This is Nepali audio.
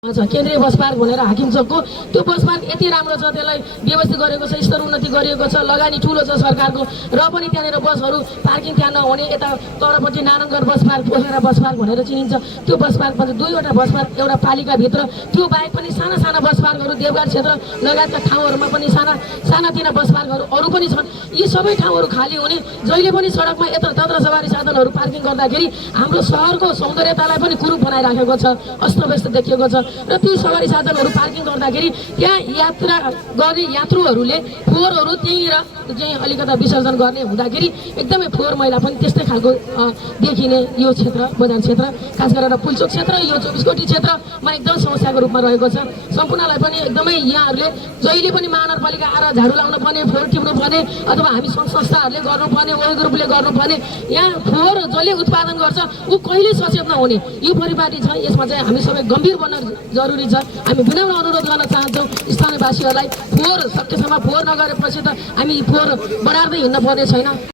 केन्द्रीय बस पार्क भनेर हाकिम चोकको त्यो बस पार्क यति राम्रो छ, त्यसलाई व्यवस्थित गरेको छ, स्तर उन्नति गरिएको छ, लगानी ठुलो छ सरकारको, र पनि त्यहाँनिर बसहरू पार्किङ त्यहाँ नहुने, यता तलपट्टि Narayangarh bus park, Pokhara bus park भनेर चिनिन्छ। त्यो बस पार्कमा चाहिँ दुईवटा बस पार्क एउटा पालिकाभित्र, त्यो बाहेक पनि साना साना बस पार्कहरू देवघाट क्षेत्र लगायतका ठाउँहरूमा पनि सानातिना बस पार्कहरू अरू पनि छन्। यी सबै ठाउँहरू खाली हुने, जहिले पनि सडकमा यत्रतत्र सवारी साधनहरू पार्किङ गर्दाखेरि हाम्रो सहरको सौन्दर्यतालाई पनि कुरूप बनाइराखेको छ, अस्तव्यस्त देखिएको छ। र ती सवारी साधनहरू पार्किङ गर्दाखेरि त्यहाँ यात्रा गर्ने यात्रुहरूले फोहोरहरू त्यहीँनिर चाहिँ अलिकता विसर्जन गर्ने हुँदाखेरि एकदमै फोहोर मैला पनि त्यस्तै खालको देखिने यो क्षेत्र, बजार क्षेत्र, खास गरेर पुल्चोक क्षेत्र, यो 24 कोटी क्षेत्रमा एकदम समस्याको रूपमा रहेको छ। सम्पूर्णलाई पनि एकदमै यहाँहरूले जहिले पनि महानगरपालिका आएर झाडु लाउनु पर्ने, फोहोर टिप्नु पर्ने, अथवा हामी सङ्घ संस्थाहरूले गर्नुपर्ने, वही ग्रुपले गर्नुपर्ने, यहाँ फोहोर जसले उत्पादन गर्छ ऊ कहिले सचेत नहुने यो परिपाटी छ। यसमा चाहिँ हामी सबै गम्भीर बन्न जरुरी छ। हामी विनम्र अनुरोध गर्न चाहन्छौँ स्थानीयवासीहरूलाई, फोहोर सकेसम्म फोहोर नगरेपछि त हामी फोहोर बढार्दै हिँड्न पर्ने छैन।